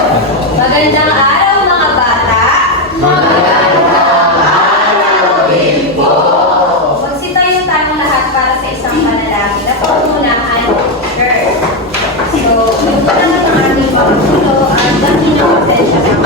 Magandang araw mga bata! Magandang araw din po! Magsitayo tayong lahat para sa isang panalangin na pangunahan ng teacher. So, yung panalangin ng ating Pangulo at dahil ng pasensya ng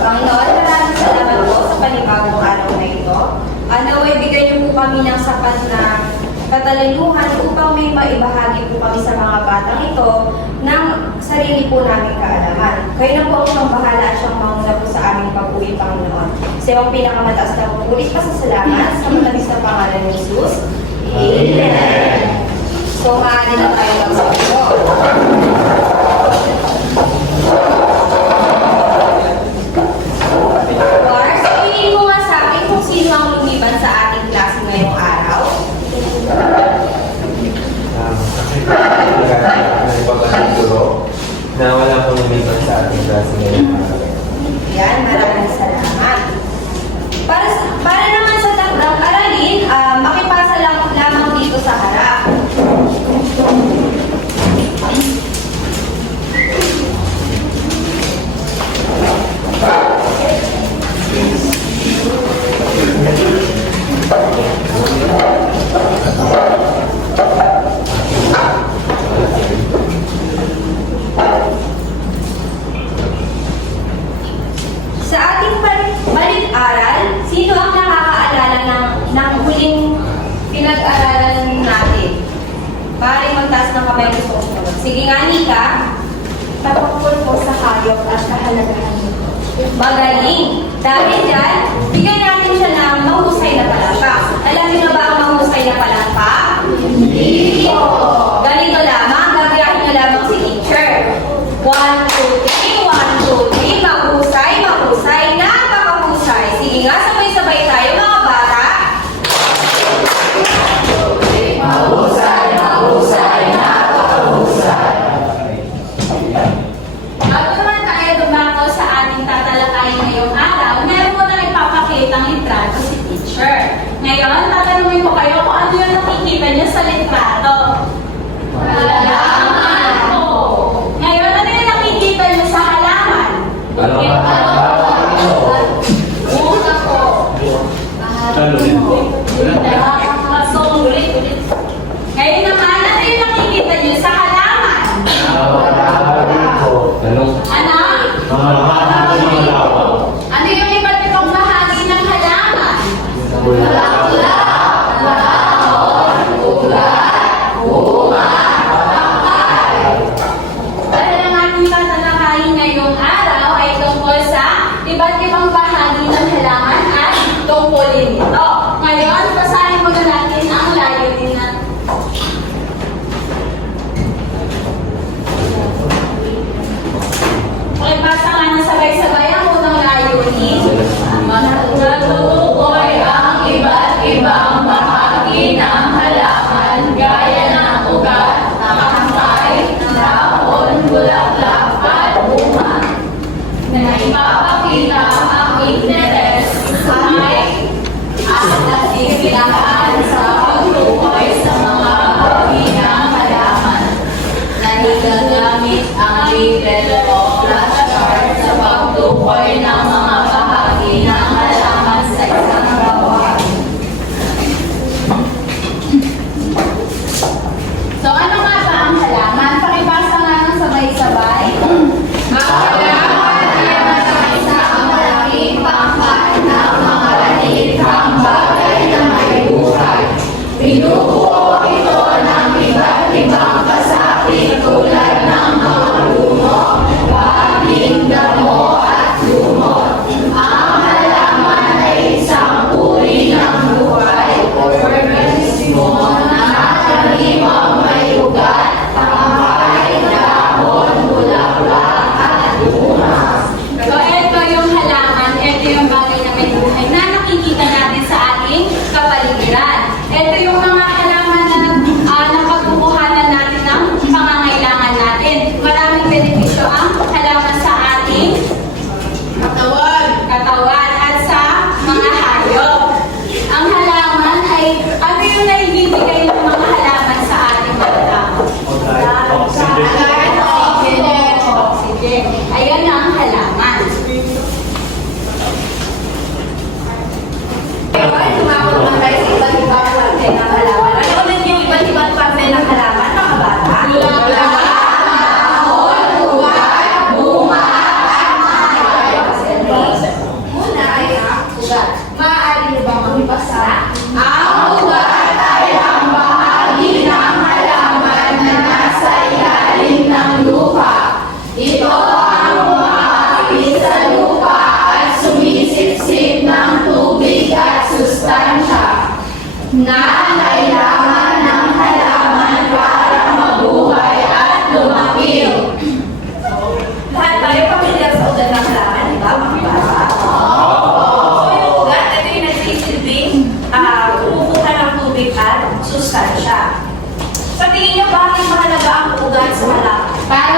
Panginoon, maraming salamat po sa panibagong araw na ito. Naway bigyan niyo po kami ng sapat na katalinuhan upang may maibahagi po kami sa mga batang ito ng sarili po naming kaalaman. Kayo na po ang siyang bahala at siyang mauna po sa aming pag-uwi, Panginoon. Sa iyong pinakamataas na pupulit pasasalamat sa matamis na pangalan ni Jesus. Amen. So, maaari na tayo magsasayo. Lars, sabihin mo nga sa akin kung sino ang lumiban sa ating klase ngayong araw. Na wala pong lumipat sa ating klase ngayon. Yan, maraming salamat. Para naman sa takdang aralin, makipasa lamang dito sa harap. Sa ating balik-aral, sino ang nakakaalala ng huling pinag-aralan natin? Paring magtaas ng kamay ng susunod. Sige nga, Nika. Patungkol po sa hayop at kahalagahan nito. Magaling. Dahil dyan, bigyan natin siya ng mahusay na palakpak. Alam niyo na ba ang mahusay na palakpak? Hindi po. Ganito lamang, gagayahin niyo lamang si teacher. 1, 2, 3, 1, 2, 3, mahusay, mahusay, napakahusay. Sige nga, sabay-sabay tayo mga bata. Mahusay, mahusay, napakahusay. Bago naman tayo dumako sa ating tatalakayin ngayong araw, meron mo na ipapakitang litrato si teacher. Ngayon, tatanungin ko kayo kung ano yung nakikita niyo sa litrato. Halaman! Ngayon, ano yung nakikita niyo sa halaman? Una po. So, ulit. Ngayon naman, ano yung nakikita niyo sa halaman? Ano? Ano yung iba't ibang bahagi ng halaman? Dahil ang ating tatalakayin ngayong araw ay tungkol sa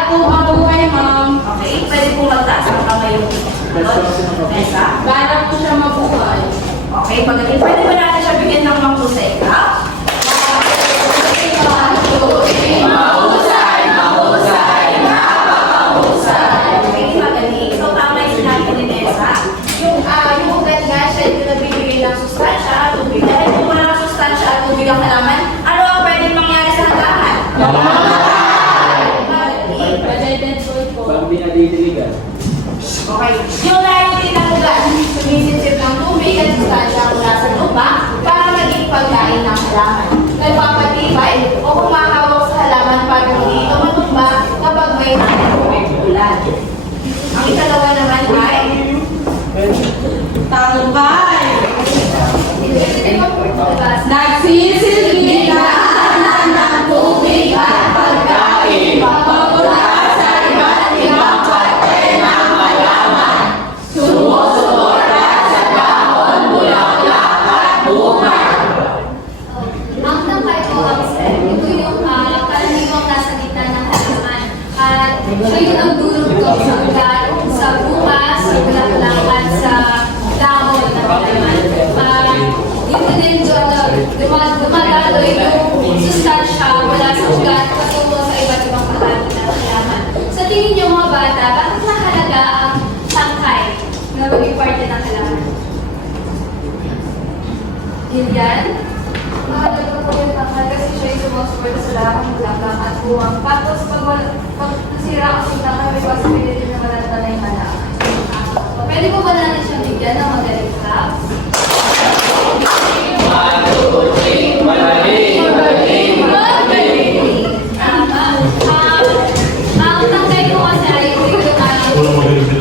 po mabuhay, ma'am. Okay, pwede po magtaas ang kamay yung Nessa. Gana po siya mabuhay. Okay, magaling. Pwede ba natin siya bigyan ng mahusay ka? Okay, magaling. So, tama yung sinabi ni Nessa. Yung ugat nga, siya yung nagbibigay ng sustansya, tubig. Dahil kung wala kang sustansya at tubig ang halaman, ano ang pwedeng mangyari sa halaman? Magaling. President po. Bambi na didiligan. Okay. Yung naitin ng ugat, sumisipsip ng tubig at sustansya mula sa lupa para maging pagkain ng halaman. Nagpapatibay o humahawak sa halaman para hindi ito matumba kapag may ulan. Ang ikalawa naman ay tangkay. Nagsisilbi lahat ng tubig at pagkain pagmula sa iba't ibang parte ng halaman. Sumusuporta sa dahon, bulaklak at bunga. Ang tangkay po, ito yung karaniwang nasa gitna ng halaman. At siya yung nagdulugtog sa ugat, sa bunga, sa bulaklak at sa dahon ng halaman. Dito din dumadaloy yung sustansya mula sa ugat patungo sa iba't ibang bahagi ng halaman. Sa tingin niyo mga bata, bakit mahalaga ang tangkay na maging parte ng halaman? Gillian? Mahalaga po yung tangkay kasi siya yung sumusuporta sa lahat ng bulaklak at buwang. Tapos pag nasira ang tangkay, may possibility na malata na yung halaman. Pwede po ba natin siyang bigyan ng magaling claps? Tama. Ang tangkay ko kasi ay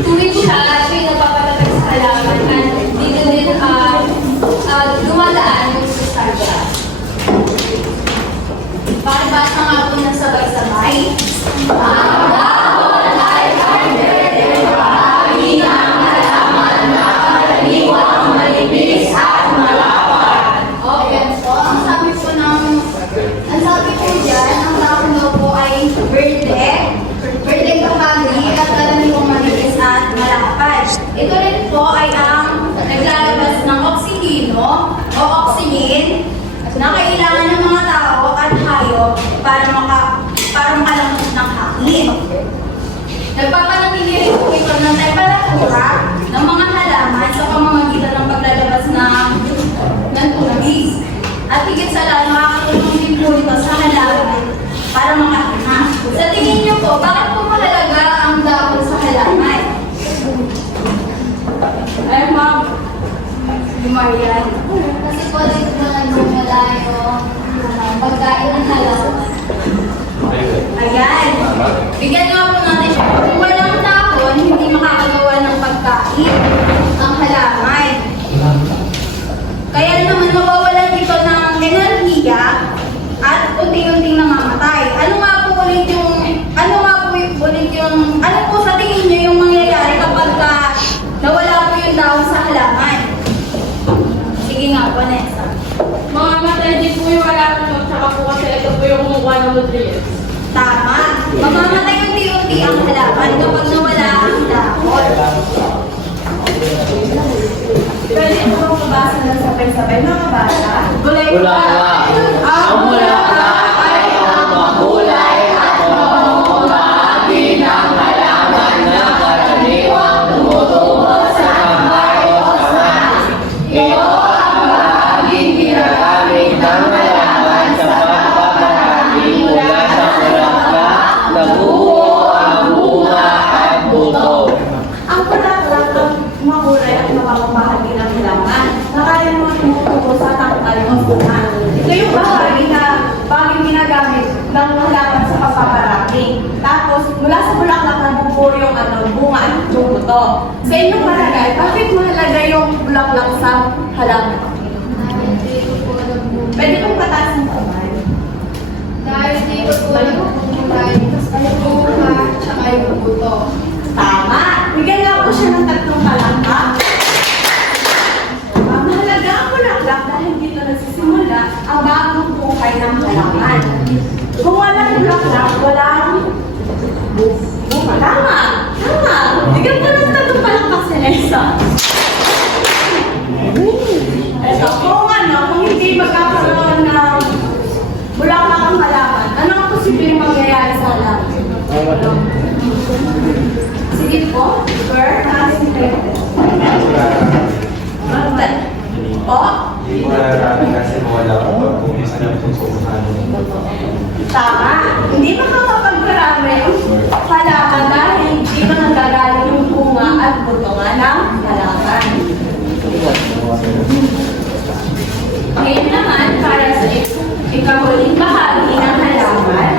tuwing siya yung nagpapatatag sa halaman at dito din dumadaan yung sustansya. Pakibasa nga po ng sabay-sabay. Ang dahon ay karne, bahagi ng halaman na karaniwang malibis at malapad. Okay, so ang sabi po dyan, ang dahon daw po ay verde, verde kapagli at karaniwang malibis at malapad. Ito rin po ay ang naglalabas ng oksigeno o oxygen na kailangan ng mga tao at hayop para makalambot ng hangin. Nagpapanatili rin po ito ng temperatura ng mga halaman sa pamamagitan ng paglalabas ng tubig. At higit sa lahat, makakatulong din po ito sa halaman para makahina. Sa tingin niyo po, bakit po mahalaga ang dahon sa halaman? Ay, ma'am. Marian. Kasi po dito na wala yung pagkain ng halaman. Ayan. Bigyan nga po natin siya. Kung walang dahon, hindi makakagawa ng pagkain ang halaman. Kaya naman mawawalan ito ng enerhiya at unti-unting namamatay. Ano po sa tingin niyo yung mangyayari kapag nawala po yung dahon sa halaman? Sige nga po, Nessa. Mga matay din po yung wala nyo, tsaka po kasi ito po yung kumukuha ng nutrients. Tama. Mamamatay unti-unti ang halaman kapag nawala ang dahon. Pwede po bang mabasa ng sabay-sabay mga bata? Bulaklak. Ang bulaklak ay ang makulay at mabango bahagi ng halaman na karaniwang tumutungo sa tambay o taman. Ito ang bahaging ginagamit ng halaman sa pagpaparami mula sa bulaklak na buo ang bunga at buto. Ang bulaklak ang makulay at mapapahagi ng halaman. Nakaya mga tumutubo sa tangkay o bunga. Ito yung bahagi na baging ginagamit ng halaman sa pagpaparami. Tapos, mula sa bulaklak na bubuo yung bunga at buto. Sa inyong palagay, bakit mahalaga yung bulaklak sa halaman? Pwede kong pataas ng kamay. Dahil dito po nagpupunay ang bunga tsaka yung buto. Tama! Bigyan nga po siya ng 3 palangka. Mahalaga ang bulaklak dahil dito nagsisimula ang bagong buhay ng halaman. Kung walang bulaklak, walang Bunga. Tama! Tama! Bigyan ko ng tatong palakpak si Nessa. Kung ano, kung hindi magkakaroon ng bulaklak ang halaman, ano ang posibleng mangyayari sa halaman? Sige po, sir, naasin kayo. Po? Hindi ko nararating kasi wala ko kung isa na itong suuhan. Tama. Hindi makakapagkarami ang halaman dahil hindi na nagagaling yung bunga at butongan ng halaman. Ngayon naman, para sa ikahuling bahagi ng halaman,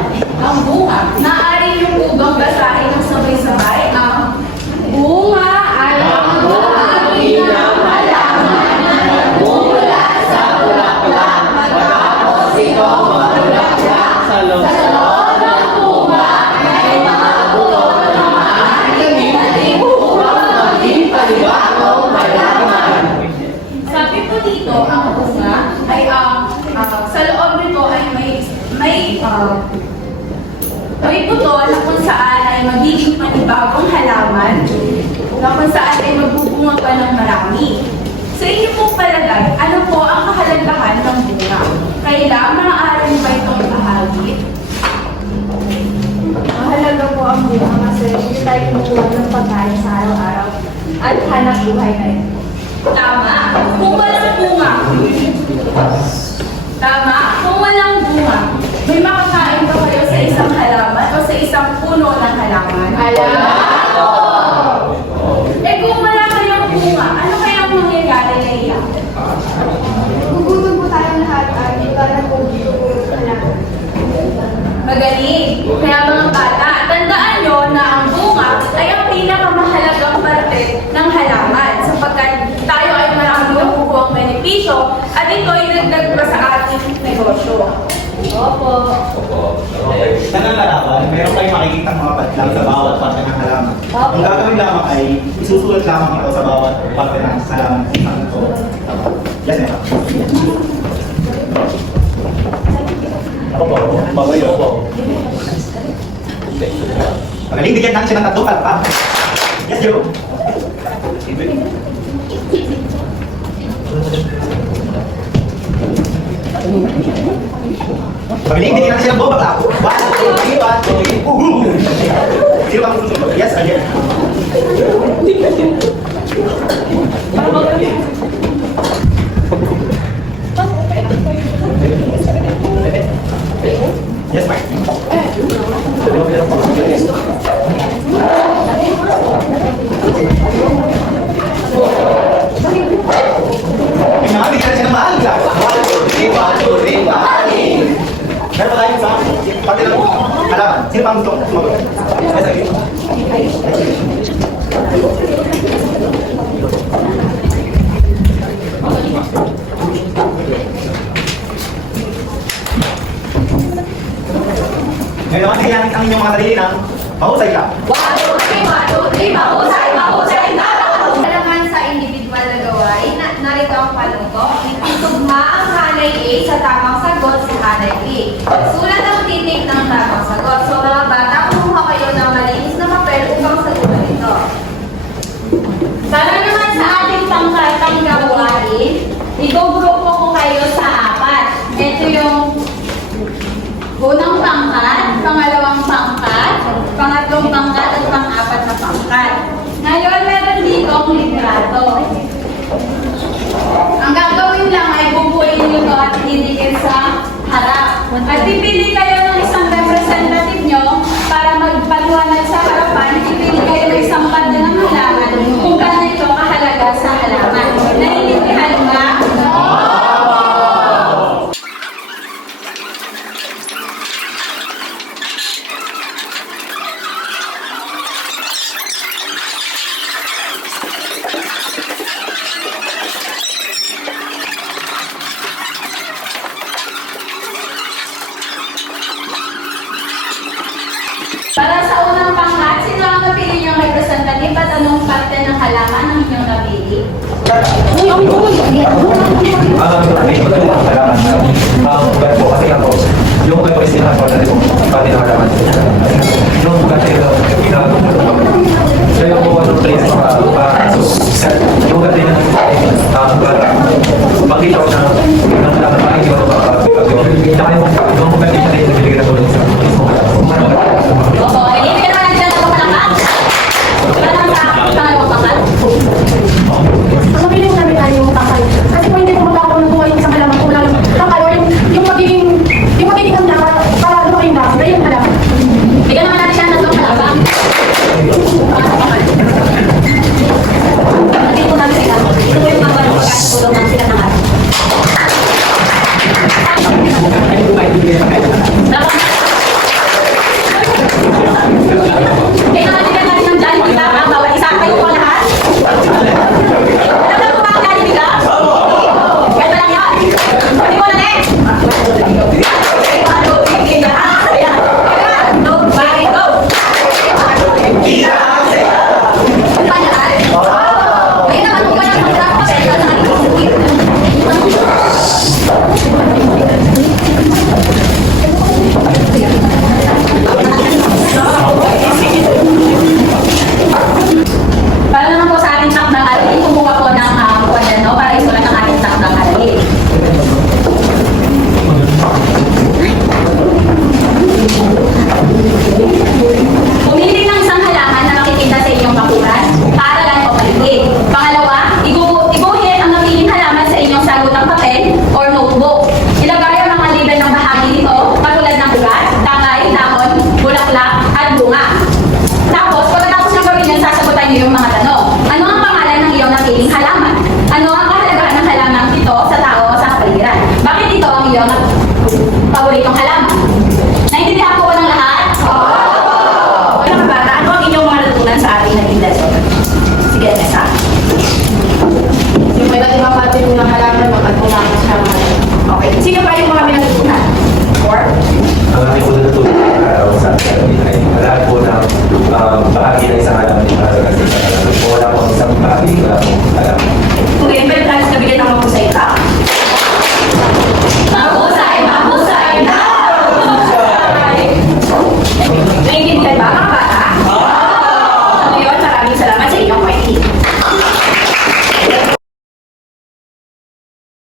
ang bunga. Maaari yung ugang basahin ng sabay-sabay ang bunga ay ang bahagi ng halaman na nagmumula sa bulaklak matapos ito mabulaklak. Sa loob. Sa loob ng bunga may mga buto na maaaring maging upang maging panibagong halaman. Sabi po dito, Ang bunga ay sa loob nito ay may buto na kung saan ay magiging panibagong halaman na kung saan ay magbubunga pa ng marami. Sa inyo pong palagay, ano po ang kahalagahan ng bunga? Kailan maaaring ba itong bahagi? Mahalaga po ang bunga kasi hindi tayo kumukuha ng pagkain sa araw-araw at hanap buhay tayo. Tama. Kung walang bunga, tama. Kung walang bunga, may makakain ba kayo sa isang halaman o sa isang puno ng halaman? Eh kung wala kayong bunga, ano kaya ang mangyayari kaya? Gugutom po tayo lahat at iba na po dito po Magaling. Kaya mga bata, tandaan nyo na ang bunga ay ang pinakamahalagang parte ng halaman sapagkat tayo ay marami makukuha ang benepisyo at ito ay nagdag pa sa ating negosyo. Opo. Sa nangalaman, meron kayong makikita mga patlang sa bawat parte ng halaman. Ang gagawin lamang ay isusulat lamang ito sa bawat parte ng halaman. Yes, ma'am. Ako po, babayo po. Magaling, bigyan natin siya ng tattoo pa. Yes, Joe. Magaling, bigyan natin siya ng boba tao. 1, 2, 3, 1, 2, 3. Sino bang susunod? Yes, again. Yes, ma'am. Bigyan natin siya ng maaga. 1, 2, 3, 1, 2, 3, meron pa tayong sa pati ng halaman. Sino pa ang gusto sumagot? Yes, again. Ngayon naman, kailangan ang inyong mga sarili ng mahusay ka. 1, 2, 3, 1, 2, 3, mahusay, mahusay, Naman sa individual na gawain, narito ang palungkot. Itugma ang hanay A sa tamang sagot sa hanay B. Sulat ang titik ng tamang sagot. So mga bata, kumuha kayo ng malinis na papel upang sagutan ito. para naman sa ating pangkartang gawain, igugrupo ko kayo sa 4. Ito yung unang pangkat, pangalawang pangkat, pangatlong pangkat, at pang-4 na pangkat. Ngayon, meron dito ang litrato. Ang gagawin lang ay bubuin nyo ito at idikit sa harap. At pipili kayo ng isang representative nyo para magpaliwanag sa harapan. Pipili kayo ng isang parte ng halaman kung gaano ito kahalaga sa halaman. Naiintindihan ba? Para sa unang pangkat, sino ang napili niyong representative at anong parte ng halaman ang inyong napili? Salamat. Yung po kasi ako, yung pwede po is sinasabi ko, pati na halaman. Yung pagkatay daw